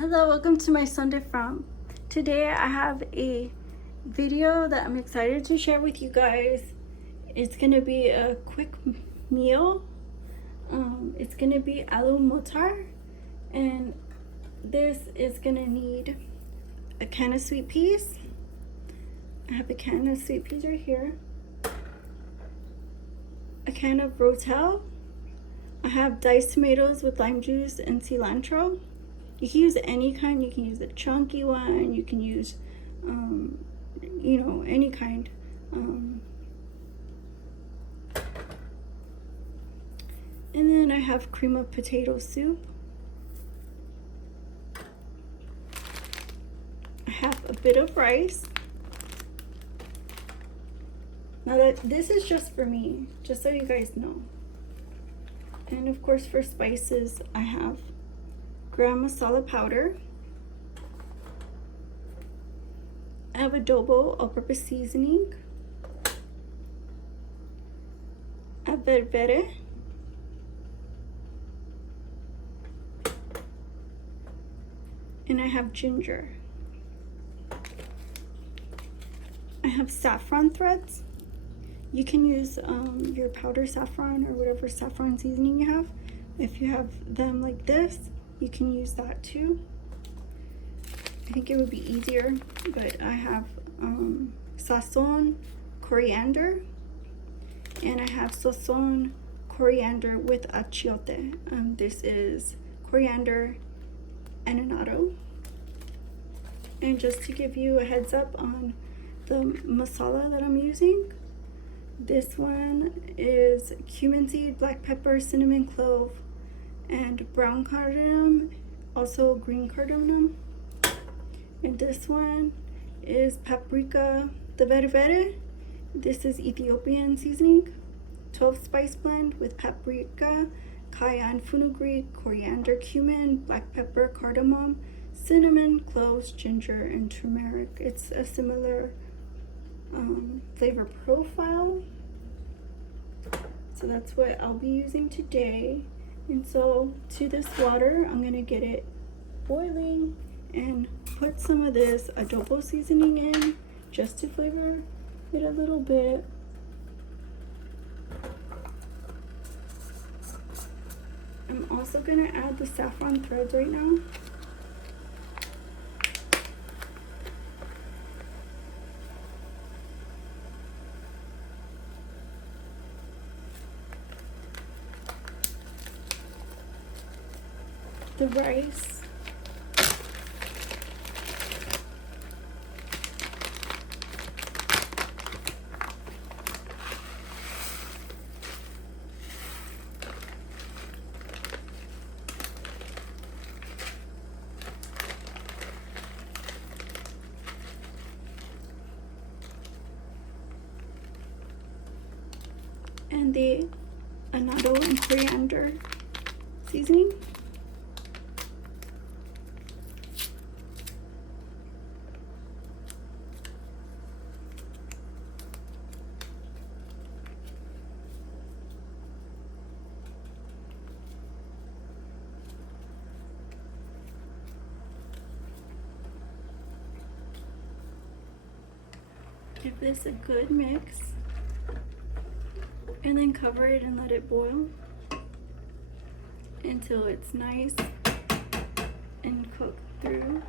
Hello, welcome to my Sunday From. Today I have a video that I'm excited to share with you guys. It's gonna be a quick meal. It's gonna be Aloo Mutter, and this is gonna need a can of sweet peas. I have a can of sweet peas right here. A can of Rotel. I have diced tomatoes with lime juice and cilantro. You can use any kind. You can use the chunky one. You can use, any kind. And then I have cream of potato soup. I have a bit of rice. Now this is just for me, just so you guys know. And of course, for spices, I have Garam Masala powder. I have Adobo all-purpose seasoning. I have Berbere. And I have ginger. I have saffron threads. You can use your powder saffron or whatever saffron seasoning you have. If you have them like this, you can use that too. I think it would be easier, but I have Sazon Coriander, and I have Sazon Coriander with achiote. This is coriander and Annatto. And just to give you a heads up on the masala that I'm using, this one is cumin seed, black pepper, cinnamon clove, and brown cardamom, also green cardamom. And this one is paprika the Berbere. This is Ethiopian seasoning, 12 spice blend with paprika, cayenne, fenugreek, coriander, cumin, black pepper, cardamom, cinnamon, cloves, ginger, and turmeric. It's a similar flavor profile. So that's what I'll be using today. And so to this water, I'm gonna get it boiling and put some of this adobo seasoning in just to flavor it a little bit. I'm also gonna add the saffron threads right now. The rice, and the annatto and coriander seasoning. Give this a good mix and then cover it and let it boil until it's nice and cooked through.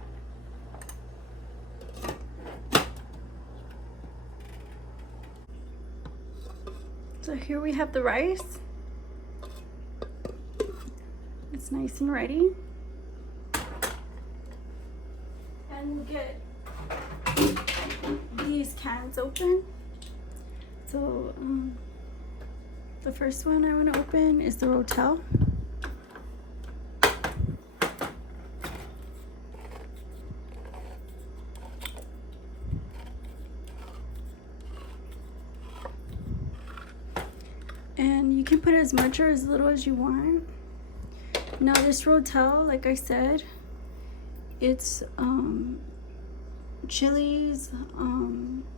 So here we have the rice. It's nice and ready. And we'll get these cans open. So the first one I want to open is the Rotel. And you can put as much or as little as you want. Now this Rotel, like I said, it's chilies,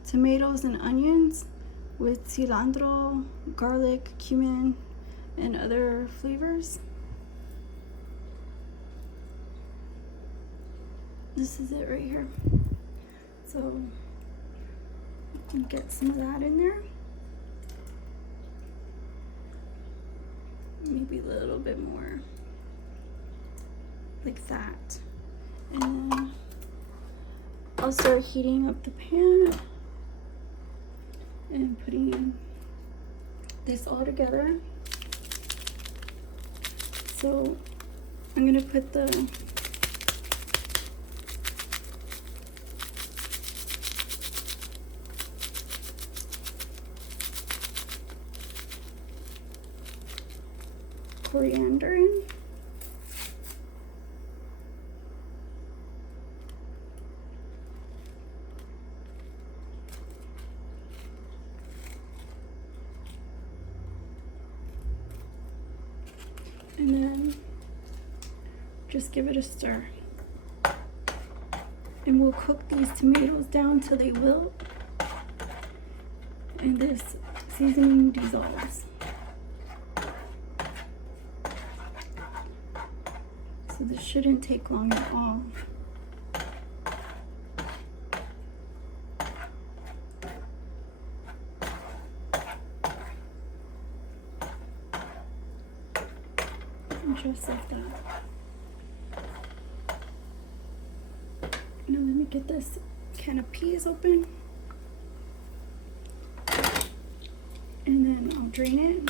tomatoes and onions with cilantro, garlic, cumin, and other flavors. this is it right here. So get some of that in there. Maybe a little bit more, like that. And then I'll start heating up the pan and putting this all together. So I'm gonna put the coriander in. And then just give it a stir. And we'll cook these tomatoes down till they wilt and this seasoning dissolves. So this shouldn't take long at all. Just like that. Now let me get this can of peas open. And then I'll drain it.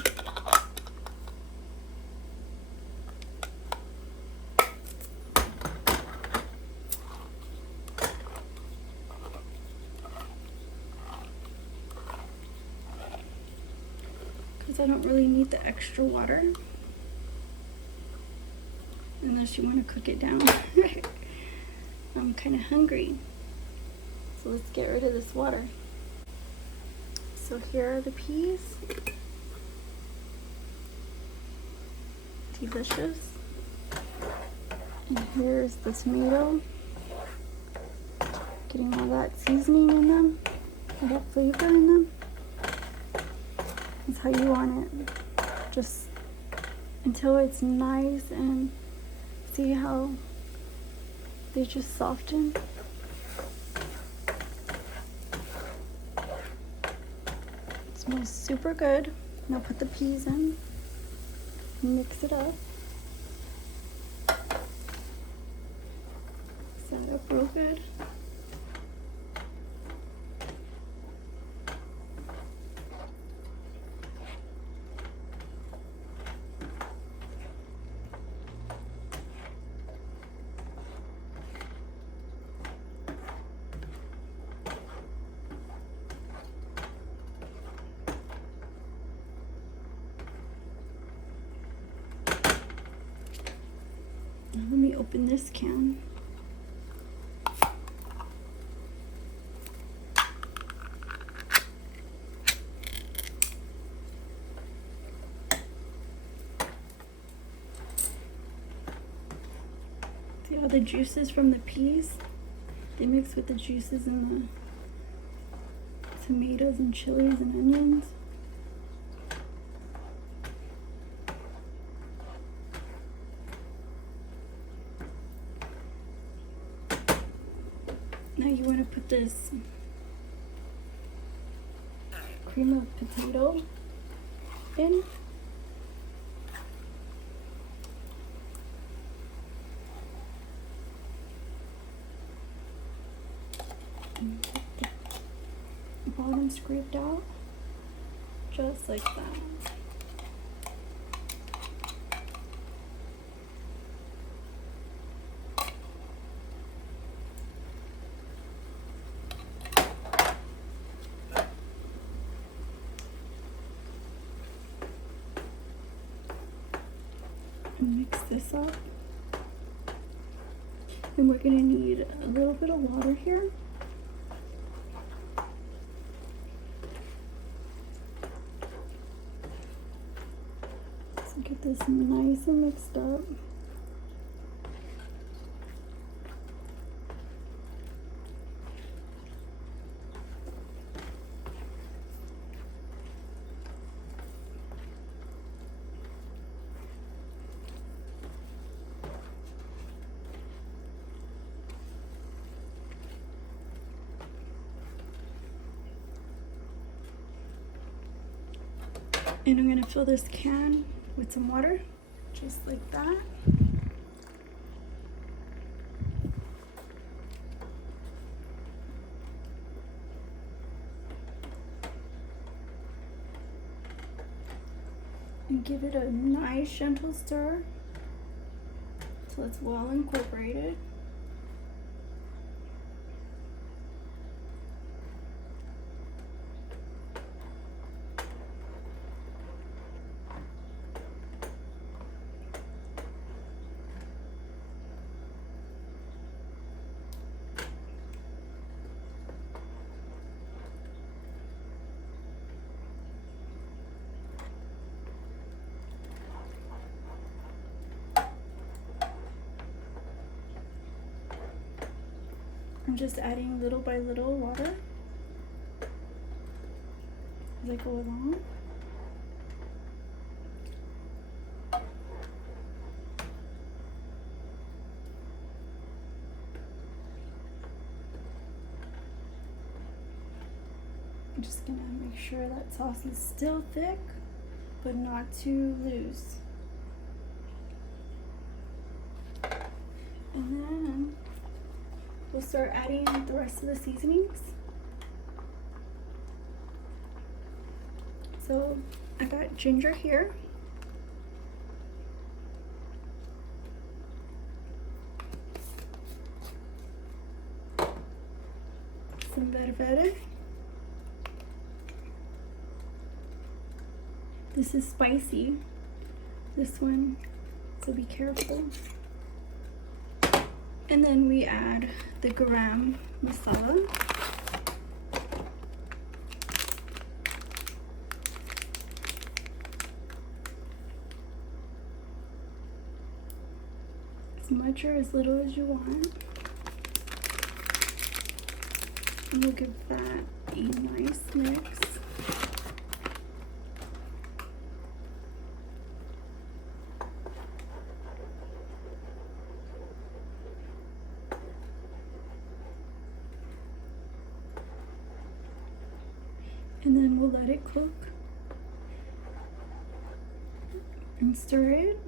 Because I don't really need the extra water. Unless you want to cook it down. I'm kind of hungry. So let's get rid of this water. So here are the peas. Delicious. And here's the tomato. Getting all that seasoning in them, all that flavor in them. That's how you want it. Just until it's nice, and see how they just soften. It smells super good. Now put the peas in, mix it up. Mix that up real good. Let me open this can. See all the juices from the peas? They mix with the juices in the tomatoes and chilies and onions. Now you want to put this cream of potato in. And get the bottom scraped out, just like that. Mix this up, and we're going to need a little bit of water here. So get this nice and mixed up. And I'm gonna fill this can with some water, just like that. And give it a nice gentle stir till it's well incorporated. I'm just adding little by little water as I go along. I'm just gonna make sure that sauce is still thick, but not too loose. And then we'll start adding the rest of the seasonings. So I got ginger here. Some berbere. This is spicy, this one, so be careful. And then we add the Garam Masala. As much or as little as you want. And we'll give that a nice mix. And then we'll let it cook and stir it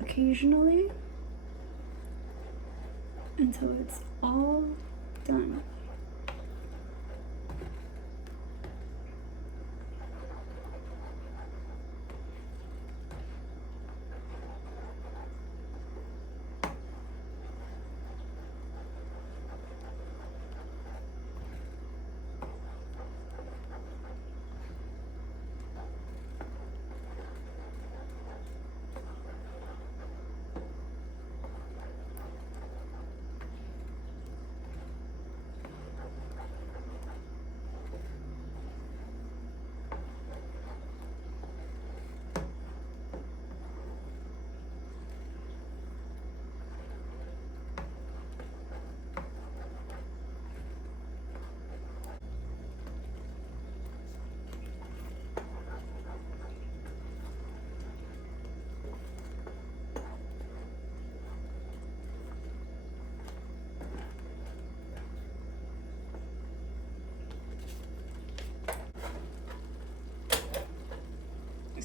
occasionally until it's all done.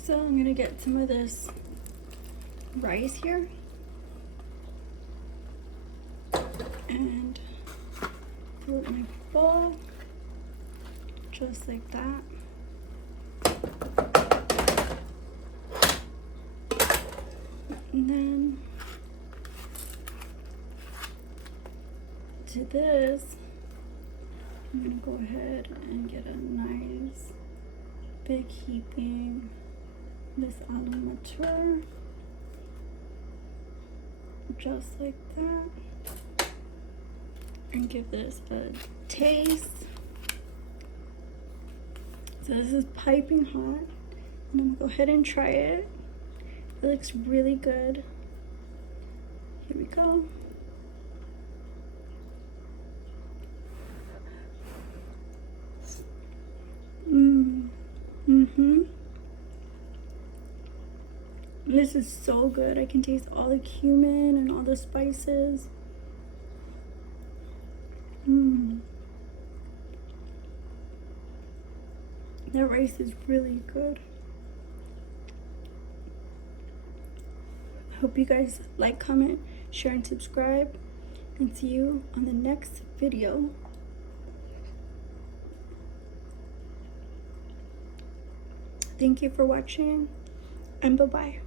So I'm gonna get some of this rice here and fill it in my bowl, just like that. And then to this, I'm gonna go ahead and get a nice big heaping this Aloo Mutter, just like that, and give this a taste. So this is piping hot, and I'm gonna go ahead and try it. It looks really good. Here we go. This is so good. I can taste all the cumin and all the spices. That rice is really good. Hope you guys like, comment, share, and subscribe. And see you on the next video. Thank you for watching, and bye-bye.